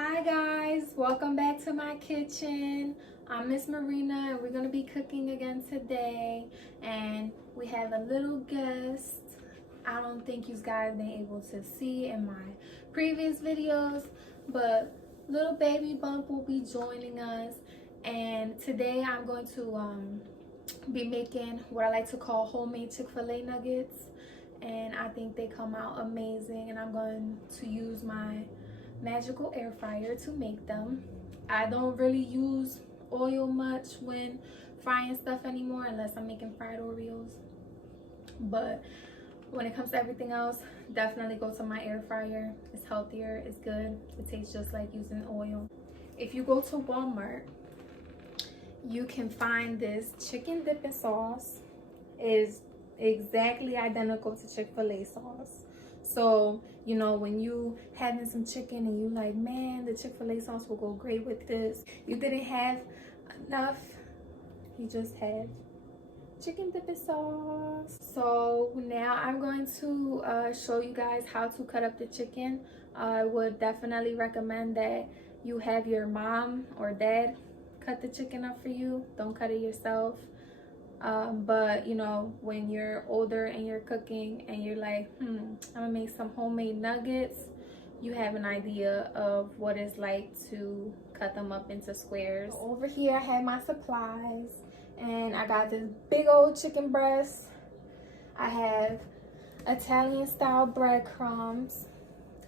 Hi guys, welcome back to my kitchen. I'm Miss Marina and we're gonna be cooking again today, and we have a little guest. I don't think you guys been able to see in my previous videos, but little baby Bump will be joining us, and today I'm going to be making what I like to call homemade Chick-fil-A nuggets, and I think they come out amazing, and I'm going to use my magical air fryer to make them. I don't really use oil much when frying stuff anymore unless I'm making fried Oreos, but when it comes to everything else, definitely go to my air fryer. It's healthier, it's good, it tastes just like using oil. If you go to Walmart, you can find this chicken dipping sauce. Is exactly identical to Chick-fil-A sauce. So, you know, when you having some chicken and you like, man, the Chick-fil-A sauce will go great with this. You didn't have enough, you just have chicken dipping sauce. So now I'm going to show you guys how to cut up the chicken. I would definitely recommend that you have your mom or dad cut the chicken up for you. Don't cut it yourself. But you know, when you're older and you're cooking and you're like, I'm gonna make some homemade nuggets, you have an idea of what it's like to cut them up into squares. So over here I have my supplies, and I got this big old chicken breast. I have Italian style breadcrumbs.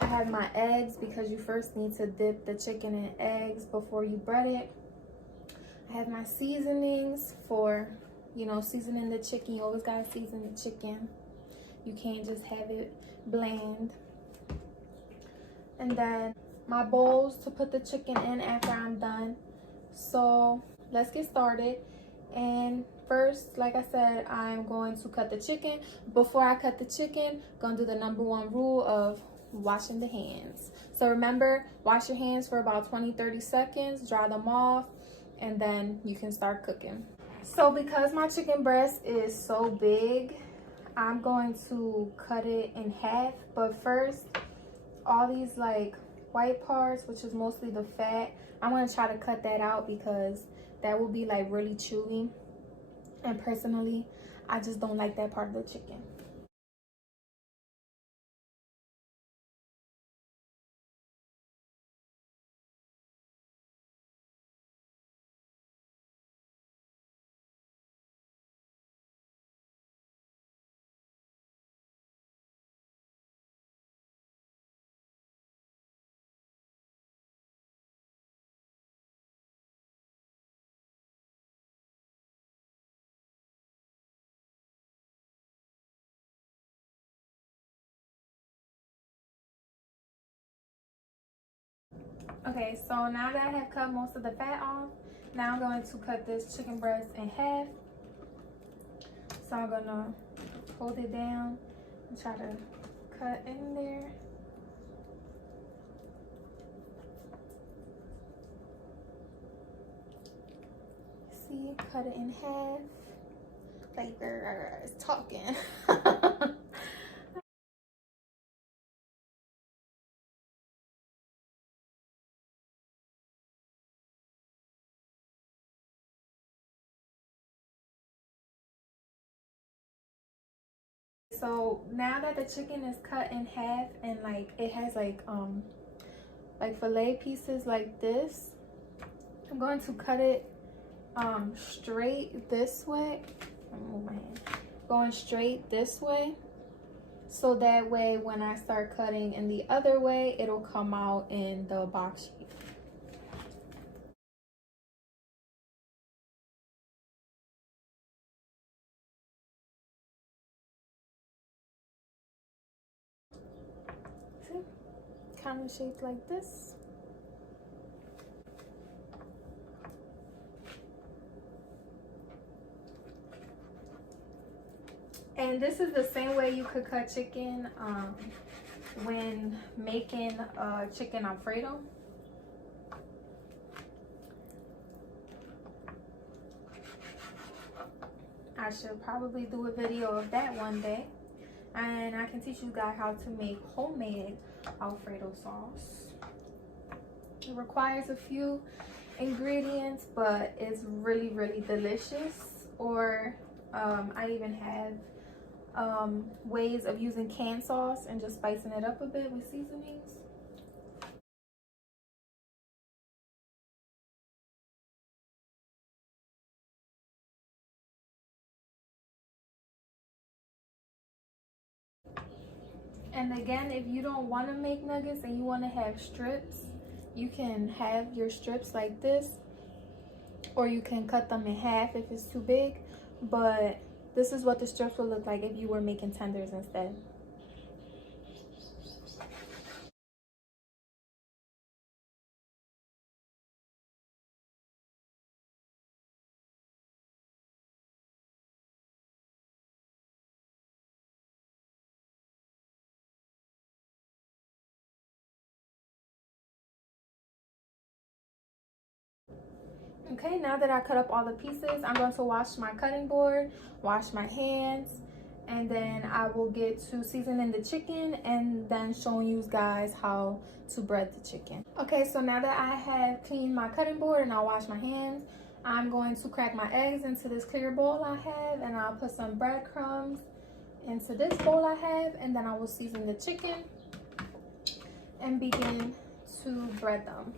I have my eggs, because you first need to dip the chicken in eggs before you bread it. I have my seasonings for, you know, seasoning the chicken. You always gotta season the chicken. You can't just have it bland. And then my bowls to put the chicken in after I'm done. So let's get started. And first, like I said, I'm going to cut the chicken. Before I cut the chicken, I'm gonna do the #1 rule of washing the hands. So remember, wash your hands for about 20-30 seconds, dry them off, and then you can start cooking. So because my chicken breast is so big, I'm going to cut it in half. But first, all these like white parts, which is mostly the fat, I'm going to try to cut that out because that will be like really chewy. And personally, I just don't like that part of the chicken. Okay, so now that I have cut most of the fat off, now I'm going to cut this chicken breast in half. So I'm gonna hold it down and try to cut in there. See, cut it in half. Like, it's talking. So now that the chicken is cut in half and like it has like fillet pieces like this, I'm going to cut it straight this way. Let me move my hand. Going straight this way, so that way when I start cutting in the other way, it'll come out in the box shape. See? Kind of shaped like this. And this is the same way you could cut chicken when making chicken Alfredo. I should probably do a video of that one day, and I can teach you guys how to make homemade Alfredo sauce. It requires a few ingredients, but it's really, really delicious. Or I even have ways of using canned sauce and just spicing it up a bit with seasonings. And again, if you don't want to make nuggets and you want to have strips, you can have your strips like this, or you can cut them in half if it's too big. But this is what the strips would look like if you were making tenders instead. Okay, now that I cut up all the pieces, I'm going to wash my cutting board, wash my hands, and then I will get to seasoning the chicken and then showing you guys how to bread the chicken. Okay, so now that I have cleaned my cutting board and I washed my hands, I'm going to crack my eggs into this clear bowl I have, and I'll put some breadcrumbs into this bowl I have, and then I will season the chicken and begin to bread them.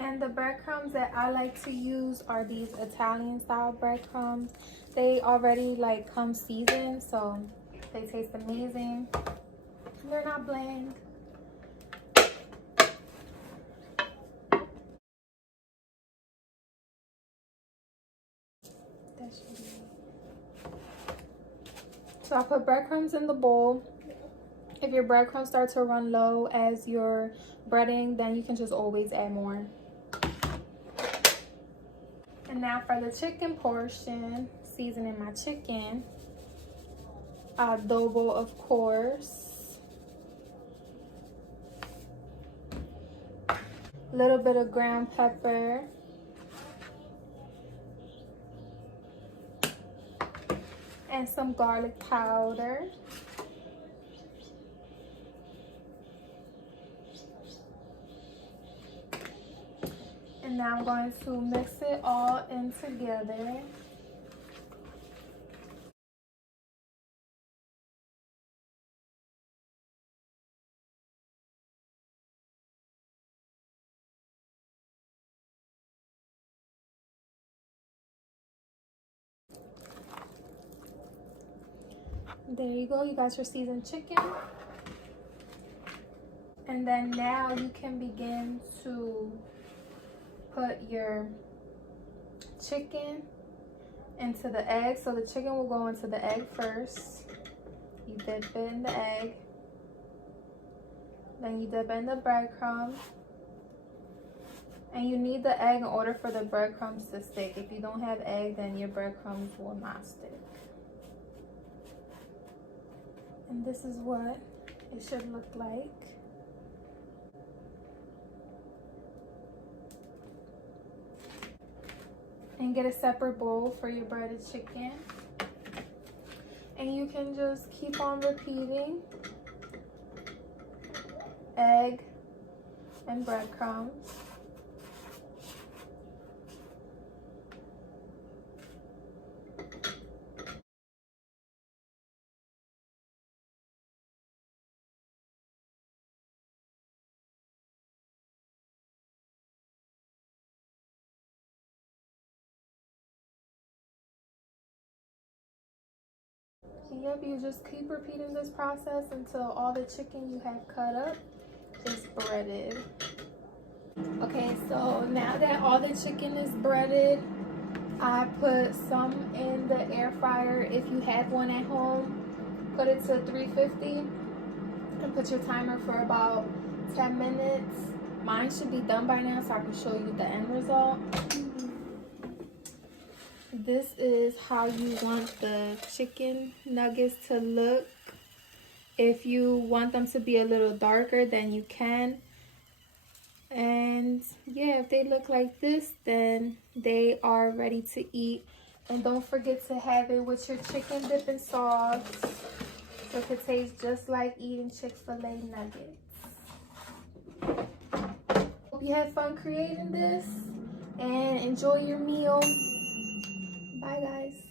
And the breadcrumbs that I like to use are these Italian style breadcrumbs. They already like come seasoned, so they taste amazing. They're not bland. So I put breadcrumbs in the bowl. If your breadcrumbs start to run low as you're breading, then you can just always add more. And now for the chicken portion, seasoning my chicken. Adobo, of course. A little bit of ground pepper. And some garlic powder. And now I'm going to mix it all in together. There you go, you got your seasoned chicken. And then now you can begin to put your chicken into the egg. So the chicken will go into the egg first. You dip it in the egg. Then you dip in the breadcrumbs. And you need the egg in order for the breadcrumbs to stick. If you don't have egg, then your breadcrumbs will not stick. And this is what it should look like. And get a separate bowl for your breaded chicken. And you can just keep on repeating. Egg and breadcrumbs. Yep, you just keep repeating this process until all the chicken you have cut up is breaded. Okay, so now that all the chicken is breaded, I put some in the air fryer. If you have one at home, put it to 350 and put your timer for about 10 minutes. Mine should be done by now so I can show you the end result. This is how you want the chicken nuggets to look. If you want them to be a little darker, then you can. And yeah, if they look like this, then they are ready to eat. And don't forget to have it with your chicken dipping sauce, so it could taste just like eating Chick-fil-A nuggets. Hope you had fun creating this and enjoy your meal. Bye guys.